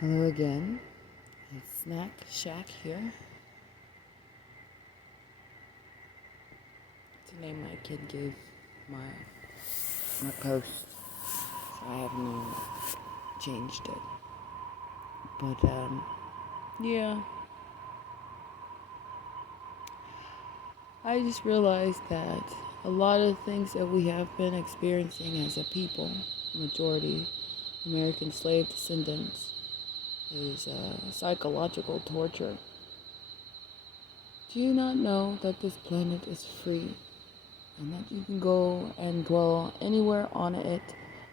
Hello again. It's Snack Shack here. It's the name my kid gave my post, so I haven't changed it. But yeah, I just realized that a lot of things that we have been experiencing as a people, majority American slave descendants, is psychological torture. Do you not know that this planet is free and that you can go and dwell anywhere on it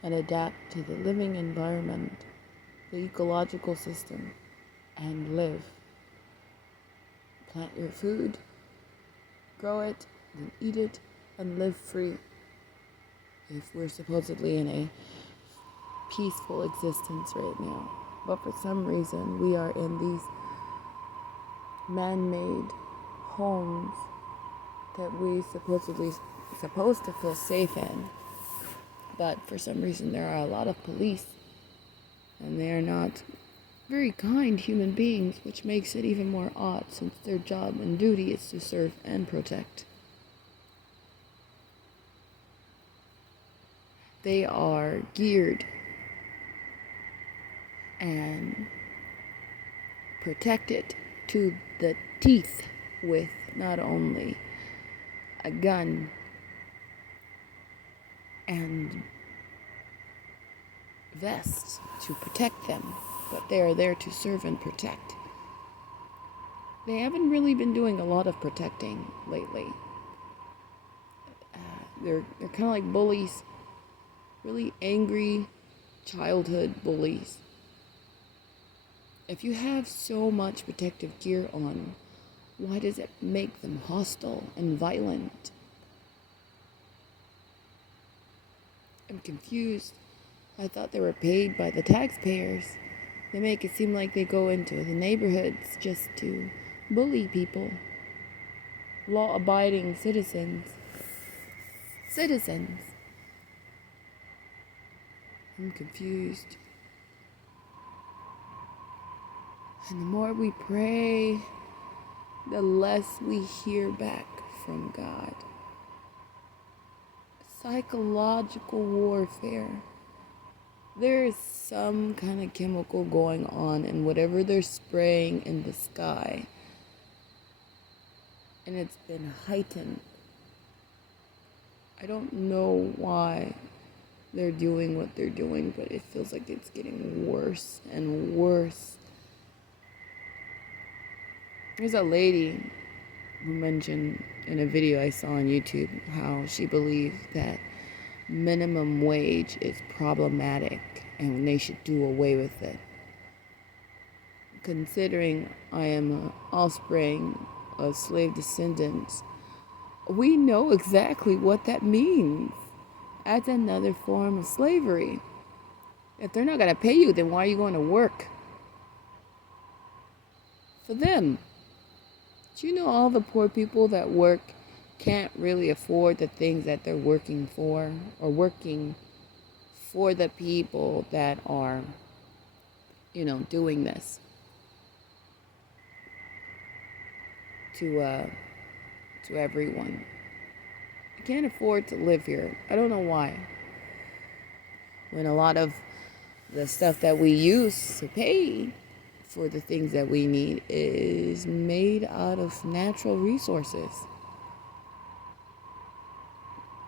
and adapt to the living environment, the ecological system, and live? Plant your food, grow it, then eat it, and live free. If we're supposedly in a peaceful existence right now, but for some reason we are in these man-made homes that we supposed to feel safe in, but for some reason there are a lot of police and they are not very kind human beings, which makes it even more odd since their job and duty is to serve and protect. They are geared and protected to the teeth with not only a gun and vests to protect them, but they are there to serve and protect. They haven't really been doing a lot of protecting lately. They're kind of like bullies, really angry childhood bullies. If you have so much protective gear on, why does it make them hostile and violent? I'm confused. I thought they were paid by the taxpayers. They make it seem like they go into the neighborhoods just to bully people. Law-abiding citizens. I'm confused. And the more we pray, the less we hear back from God. Psychological warfare. There is some kind of chemical going on in whatever they're spraying in the sky. And it's been heightened. I don't know why they're doing what they're doing, but it feels like it's getting worse and worse. There's a lady who mentioned in a video I saw on YouTube how she believed that minimum wage is problematic and they should do away with it. Considering I am an offspring of slave descendants, we know exactly what that means. That's another form of slavery. If they're not going to pay you, then why are you going to work for them? Do you know all the poor people that work can't really afford the things that they're working for, or working for the people that are, doing this to everyone? I can't afford to live here. I don't know why. When a lot of the stuff that we use to pay for the things that we need is made out of natural resources.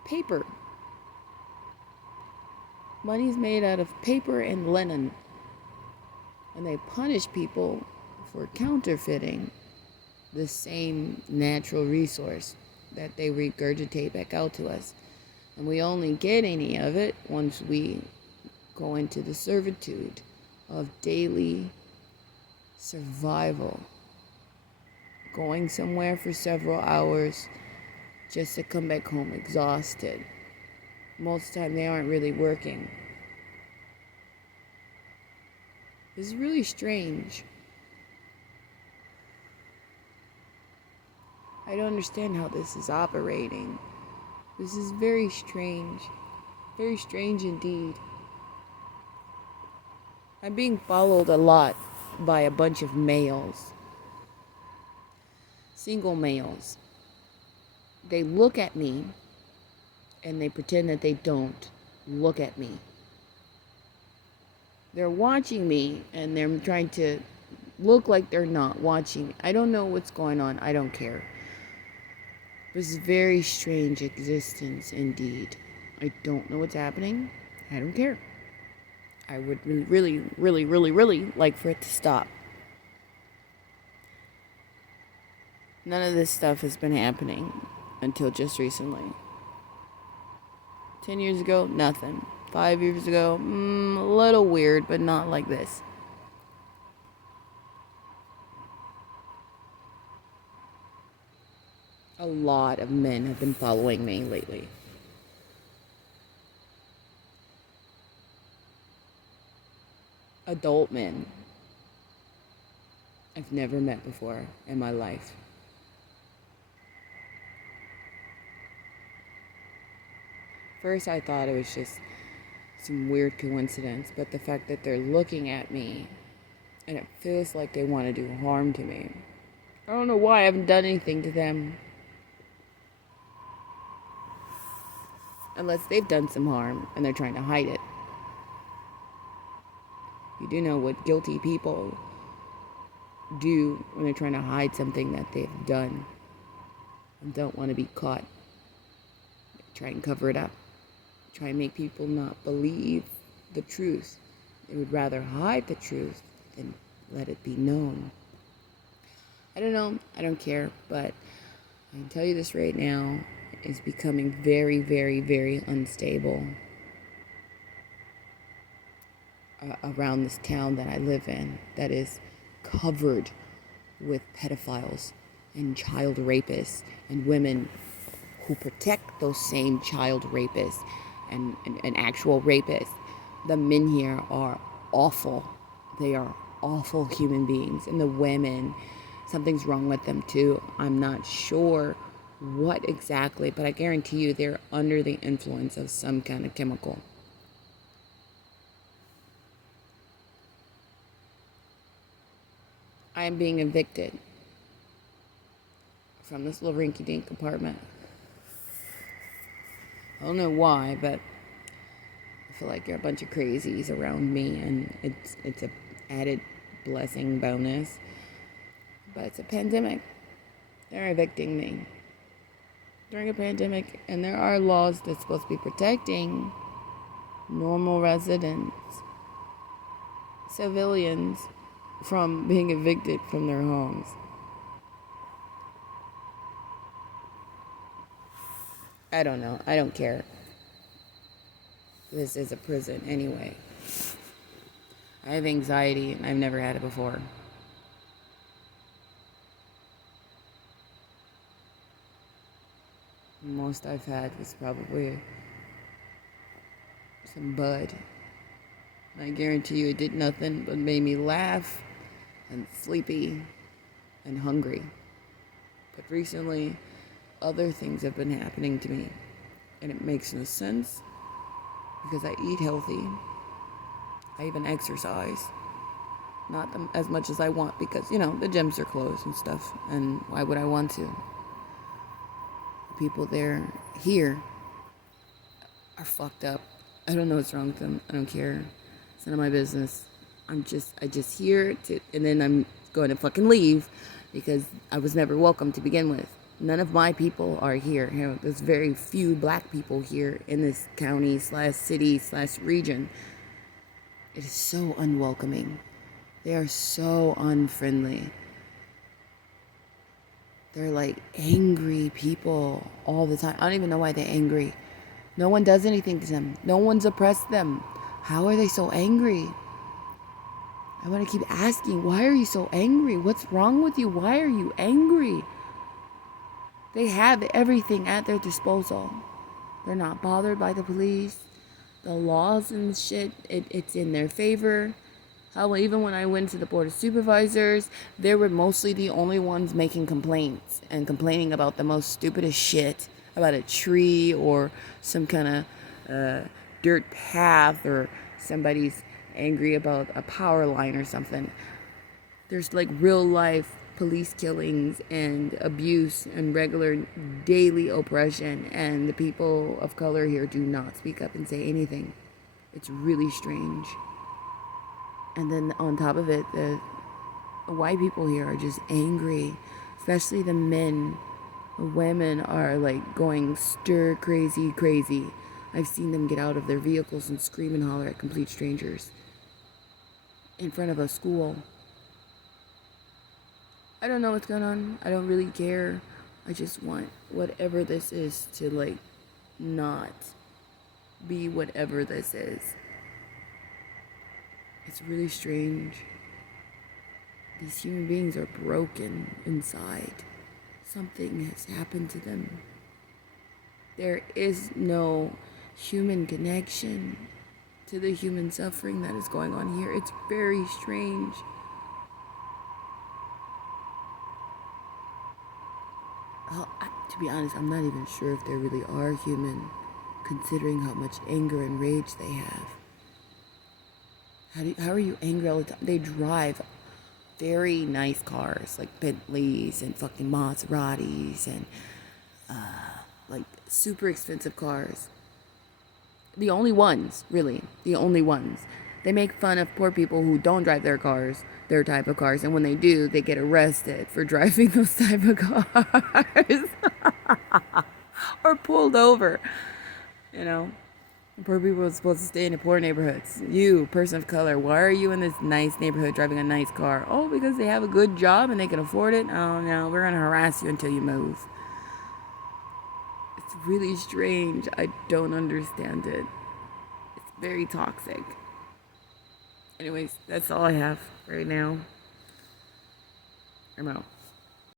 Paper. Money's made out of paper and linen. And they punish people for counterfeiting the same natural resource that they regurgitate back out to us. And we only get any of it once we go into the servitude of daily survival. Going somewhere for several hours just to come back home exhausted. Most of the time they aren't really working. This is really strange. I don't understand how this is operating. This is very strange. Very strange indeed. I'm being followed a lot by a bunch of males, single males. They look at me and they pretend that they don't look at me. They're watching me and they're trying to look like they're not watching. I don't know what's going on. I don't care. This is a very strange existence indeed. I don't know what's happening. I don't care. I would really like for it to stop. None of this stuff has been happening until just recently. 10 years ago, nothing. 5 years ago, a little weird, but not like this. A lot of men have been following me lately. Adult men I've never met before in my life. First, I thought it was just some weird coincidence, but the fact that they're looking at me and it feels like they want to do harm to me. I don't know why I haven't done anything to them. Unless they've done some harm and they're trying to hide it. You do know what guilty people do when they're trying to hide something that they've done and don't want to be caught. They try and cover it up. Try and make people not believe the truth. They would rather hide the truth than let it be known. I don't know. I don't care. But I can tell you this right now. It's becoming very, very, very unstable around this town that I live in that is covered with pedophiles and child rapists and women who protect those same child rapists and actual rapists. The men here are awful. They are awful human beings. And the women, something's wrong with them too. I'm not sure what exactly, but I guarantee you they're under the influence of some kind of chemical. I am being evicted from this little rinky-dink apartment. I don't know why, but I feel like there are a bunch of crazies around me, and it's a added blessing bonus. But it's a pandemic. They're evicting me during a pandemic, and there are laws that's supposed to be protecting normal residents, civilians, from being evicted from their homes. I don't know. I don't care. This is a prison anyway. I have anxiety and I've never had it before. The most I've had was probably some bud. I guarantee you it did nothing but made me laugh and sleepy and hungry. But recently, other things have been happening to me, and it makes no sense because I eat healthy. I even exercise. Not as much as I want because, the gyms are closed and stuff, and why would I want to? The people here are fucked up. I don't know what's wrong with them. I don't care. It's none of my business. I just here to, and then I'm going to fucking leave because I was never welcome to begin with. None of my people are here. There's very few black people here in this county / city / region. It is so unwelcoming. They are so unfriendly. They're like angry people all the time. I don't even know why they're angry. No one does anything to them. No one's oppressed them. How are they so angry? I want to keep asking, why are you so angry? What's wrong with you? Why are you angry? They have everything at their disposal. They're not bothered by the police. The laws and shit, it's in their favor. Hell, even when I went to the Board of Supervisors, they were mostly the only ones making complaints and complaining about the most stupidest shit, about a tree or some kind of dirt path or somebody's angry about a power line or something. There's like real life police killings and abuse and regular daily oppression, and the people of color here do not speak up and say anything. It's really strange. And then on top of it, the white people here are just angry, especially the men. The women are like going stir crazy. I've seen them get out of their vehicles and scream and holler at complete strangers in front of a school. I don't know what's going on. I don't really care. I just want whatever this is to like not be whatever this is. It's really strange. These human beings are broken inside. Something has happened to them. There is no human connection to the human suffering that is going on here. It's very strange. To be honest, I'm not even sure if they really are human, considering how much anger and rage they have. How are you angry all the time? They drive very nice cars, like Bentleys and fucking Maseratis and like super expensive cars. The only ones, really, the only ones. They make fun of poor people who don't drive their type of cars, and when they do, they get arrested for driving those type of cars. Or pulled over, you know. Poor people are supposed to stay in the poor neighborhoods. You, person of color, why are you in this nice neighborhood driving a nice car? Oh, because they have a good job and they can afford it? Oh, no, we're going to harass you until you move. It's really strange. I don't understand it. It's very toxic. Anyways, that's all I have right now. I'm out.